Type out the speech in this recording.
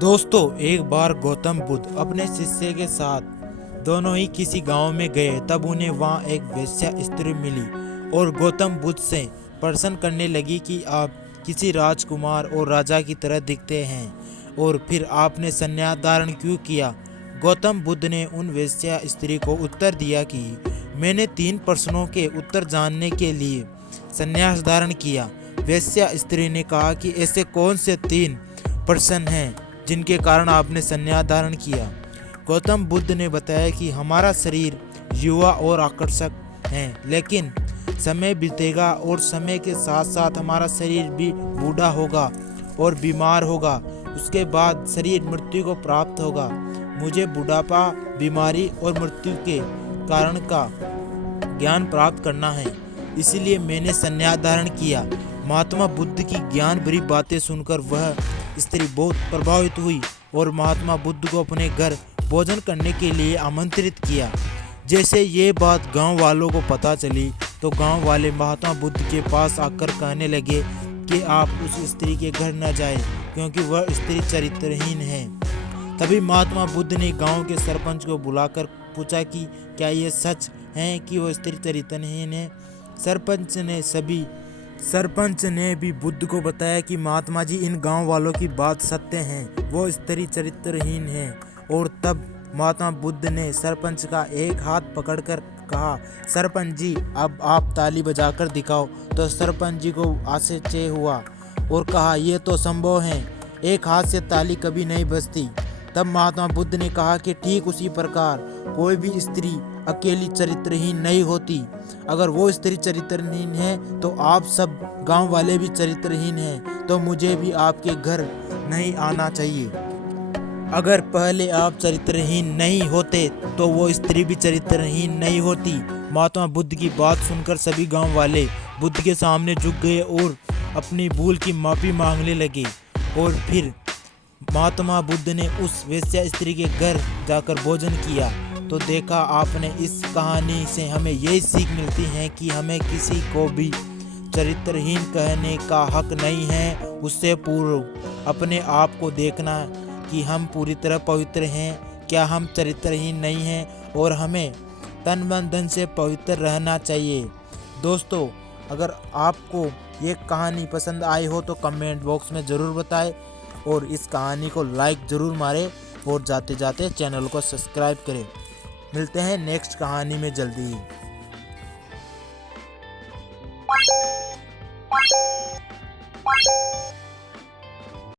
दोस्तों, एक बार गौतम बुद्ध अपने शिष्य के साथ दोनों ही किसी गांव में गए। तब उन्हें वहां एक वेश्या स्त्री मिली और गौतम बुद्ध से प्रश्न करने लगी कि आप किसी राजकुमार और राजा की तरह दिखते हैं और फिर आपने संन्यास धारण क्यों किया। गौतम बुद्ध ने उन वेश्या स्त्री को उत्तर दिया कि मैंने 3 प्रश्नों के उत्तर जानने के लिए संन्यास धारण किया। वेश्या स्त्री ने कहा कि ऐसे कौन से 3 प्रश्न हैं जिनके कारण आपने संन्यास धारण किया। गौतम बुद्ध ने बताया कि हमारा शरीर युवा और आकर्षक है, लेकिन समय बीतेगा और समय के साथ साथ हमारा शरीर भी बूढ़ा होगा और बीमार होगा। उसके बाद शरीर मृत्यु को प्राप्त होगा। मुझे बुढ़ापा, बीमारी और मृत्यु के कारण का ज्ञान प्राप्त करना है, इसलिए मैंने संन्यास धारण किया। महात्मा बुद्ध की ज्ञान भरी बातें सुनकर वह स्त्री बहुत प्रभावित हुई और महात्मा बुद्ध को अपने घर भोजन करने के लिए आमंत्रित किया। जैसे ये बात गांव वालों को पता चली तो गांव वाले महात्मा बुद्ध के पास आकर कहने लगे कि आप उस स्त्री के घर न जाएं, क्योंकि वह स्त्री चरित्रहीन है। तभी महात्मा बुद्ध ने गांव के सरपंच को बुलाकर पूछा कि क्या ये सच है कि वह स्त्री चरित्रहीन है। सरपंच ने भी बुद्ध को बताया कि महात्मा जी, इन गांव वालों की बात सत्य है, वो स्त्री चरित्रहीन है। और तब महात्मा बुद्ध ने सरपंच का एक हाथ पकड़कर कहा, सरपंच जी, अब आप ताली बजाकर दिखाओ। तो सरपंच जी को आश्चर्य हुआ और कहा, यह तो संभव है, एक हाथ से ताली कभी नहीं बजती। तब महात्मा बुद्ध ने कहा कि ठीक उसी प्रकार कोई भी स्त्री अकेली चरित्रहीन नहीं होती। अगर वो स्त्री चरित्रहीन है तो आप सब गांव वाले भी चरित्रहीन हैं, तो मुझे भी आपके घर नहीं आना चाहिए। अगर पहले आप चरित्रहीन नहीं होते तो वो स्त्री भी चरित्रहीन नहीं होती। महात्मा बुद्ध की बात सुनकर सभी गांव वाले बुद्ध के सामने झुक गए और अपनी भूल की माफी मांगने लगे। और फिर महात्मा बुद्ध ने उस वेश्या स्त्री के घर जाकर भोजन किया। तो देखा आपने, इस कहानी से हमें यही सीख मिलती है कि हमें किसी को भी चरित्रहीन कहने का हक नहीं है। उससे पूर्व अपने आप को देखना कि हम पूरी तरह पवित्र हैं, क्या हम चरित्रहीन नहीं हैं, और हमें तन मन धन से पवित्र रहना चाहिए। दोस्तों, अगर आपको ये कहानी पसंद आई हो तो कमेंट बॉक्स में ज़रूर बताएं और इस कहानी को लाइक ज़रूर मारें और जाते जाते चैनल को सब्सक्राइब करें। मिलते हैं नेक्स्ट कहानी में जल्दी ही।